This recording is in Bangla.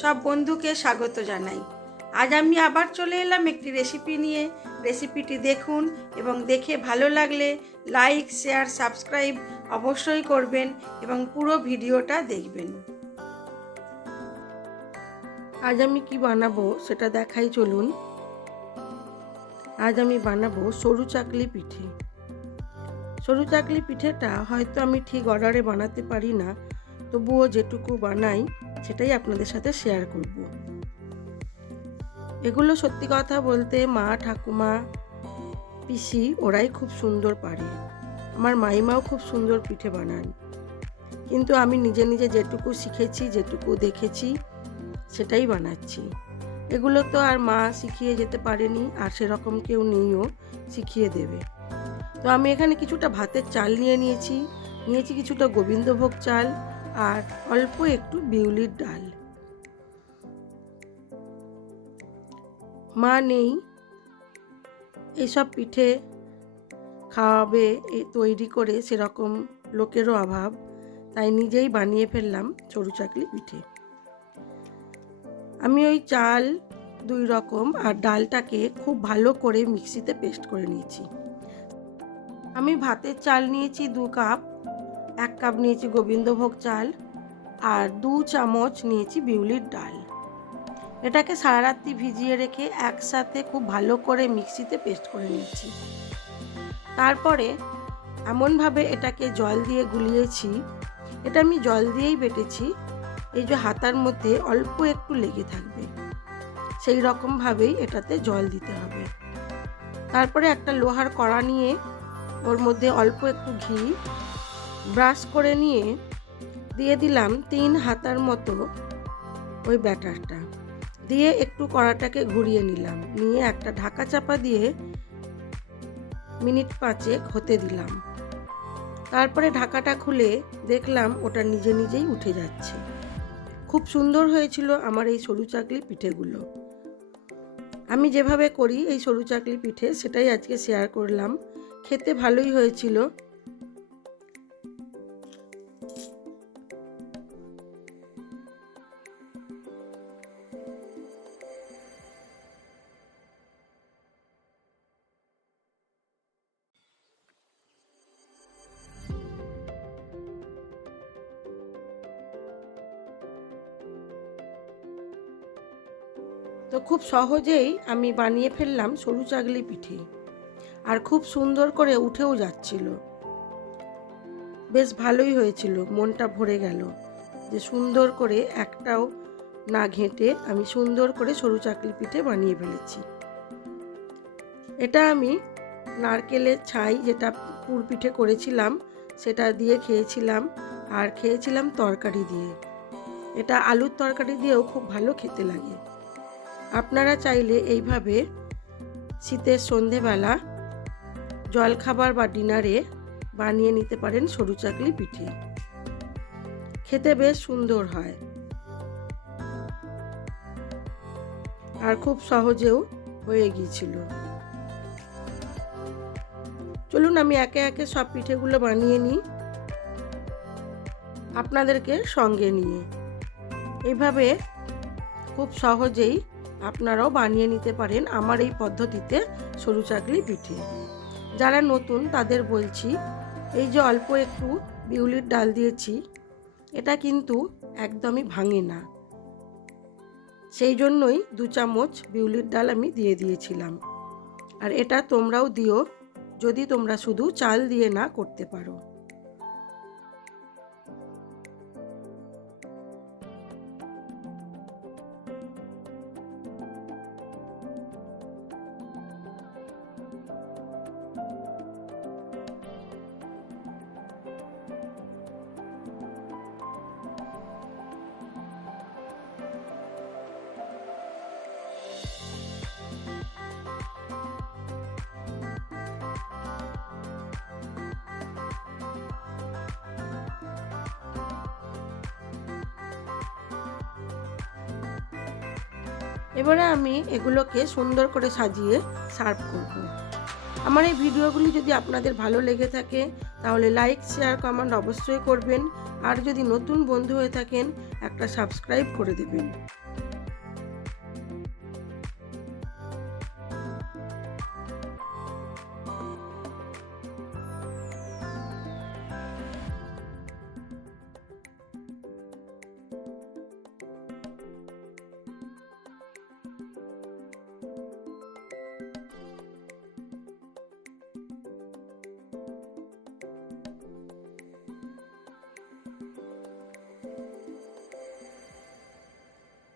সব বন্ধুকে স্বাগত জানাই। আজ আমি আবার চলে এলাম একটি রেসিপি নিয়ে। রেসিপিটি দেখুন এবং দেখে ভালো লাগলে লাইক শেয়ার সাবস্ক্রাইব অবশ্যই করবেন এবং পুরো ভিডিওটা দেখবেন। আজ আমি কি বানাবো সেটা দেখাই চলুন। আজ আমি বানাবো সরু চাকলি পিঠে। সরু চাকলি পিঠেটা হয়তো আমি ঠিক অর্ডারে বানাতে পারি না তবুও যেটুকু বানাই, সেটাই আপনাদের সাথে শেয়ার করব। এগুলো সত্যি কথা বলতে মা, ঠাকুমা, পিসি, ওরাই খুব সুন্দর পারে। আমার মাইমাও খুব সুন্দর পিঠে বানান। কিন্তু আমি নিজে নিজে যেটুকু শিখেছি, যেটুকু দেখেছি, সেটাই বানাচ্ছি। এগুলো তো আর মা শিখিয়ে যেতে পারেনি, আর সেরকম কেউ নেইও, শিখিয়ে দেবে। তো আমি এখানে কিছুটা ভাতের চাল নিয়ে নিয়েছি। নিয়েছি কিছুটা গোবিন্দভোগ চাল আর অল্প একটু বিউলির ডাল। মা নেই এইসব পিঠে খাওয়াবে তৈরি করে সেরকম লোকেরও অভাব, তাই নিজেই বানিয়ে ফেললাম সরু চাকলি পিঠে। আমি ওই চাল দুই রকম আর ডালটাকে খুব ভালো করে মিক্সিতে পেস্ট করে নিয়েছি। আমি ভাতের চাল নিয়েছি দু কাপ এক কাপ নিয়েছি গোবিন্দভোগ চাল আর দু চামচ নিয়েছি বিউলির ডাল। এটাকে সারা রাত্রি ভিজিয়ে রেখে একসাথে খুব ভালো করে মিক্সিতে পেস্ট করে নিয়েছি। তারপরে এমনভাবে এটাকে জল দিয়ে গুলিয়েছি। এটা আমি জল দিয়েই বেটেছি। এই যে হাতার মধ্যে অল্প একটু লেগে থাকবে। সেই রকমভাবেই এটাতে জল দিতে হবে। তারপরে একটা লোহার কড়া নিয়ে ওর মধ্যে অল্প একটু ঘি ব্রাশ করে নিয়ে দিয়ে দিলাম তিন হাতার মতো ওই ব্যাটারটা। দিয়ে একটু কড়াটাকে ঘুরিয়ে নিলাম। নিয়ে একটা ঢাকা চাপা দিয়ে মিনিট পাঁচেক হতে দিলাম। তারপরে ঢাকাটা খুলে দেখলাম ওটা নিজে নিজেই উঠে যাচ্ছে। খুব সুন্দর হয়েছিল আমার এই সরু চাকলি পিঠেগুলো। আমি যেভাবে করি এই সরু চাকলি পিঠে সেটাই আজকে শেয়ার করলাম। খেতে ভালোই হয়েছিল। তো খুব সহজেই আমি বানিয়ে ফেললাম সরু চাগলি পিঠে। আর খুব সুন্দর করে উঠেও যাচ্ছিল। বেশ ভালোই হয়েছিল, মনটা ভরে গেল যে সুন্দর করে একটাও না ঘেঁটে আমি সুন্দর করে সরু চাকলি পিঠে বানিয়ে ফেলেছি। এটা আমি নারকেলের ছাই যেটা পুর পিঠে করেছিলাম, সেটা দিয়ে খেয়েছিলাম আর খেয়েছিলাম তরকারি দিয়ে। এটা আলুর তরকারি দিয়েও খুব ভালো খেতে লাগে। আপনারা চাইলে এইভাবে শীতের সন্ধেবেলা জলখাবার বা ডিনারে বানিয়ে নিতে পারেন সরু চাকলি পিঠে। খেতে বেশ সুন্দর হয়। আর খুব সহজেও হয়ে গিয়েছিল। চলুন আমি একে একে সব পিঠেগুলো বানিয়ে নিই। আপনাদেরকে সঙ্গে নিয়ে। এইভাবে খুব সহজেই আপনারাও বানিয়ে নিতে পারেন আমার এই পদ্ধতিতে সরু চাকলি পিঠে। যারা নতুন তাদের বলছি, এই যে অল্প একটু বিউলির ডাল দিয়েছি, এটা কিন্তু একদমই ভাঙে না। সেই জন্যই দু চামচ বিউলির ডাল আমি দিয়ে দিয়েছিলাম। আর এটা তোমরাও দিও, যদি তোমরা শুধু চাল দিয়ে না করতে পারো। এবারে আমি এগুলোকে সুন্দর করে সাজিয়ে সার্ভ করব। আমার এই ভিডিওগুলি যদি আপনাদের ভালো লেগে থাকে, তাহলে লাইক শেয়ার কমেন্ট অবশ্যই করবেন। আর যদি নতুন বন্ধু হয়ে থাকেন, একটা সাবস্ক্রাইব করে দেবেন।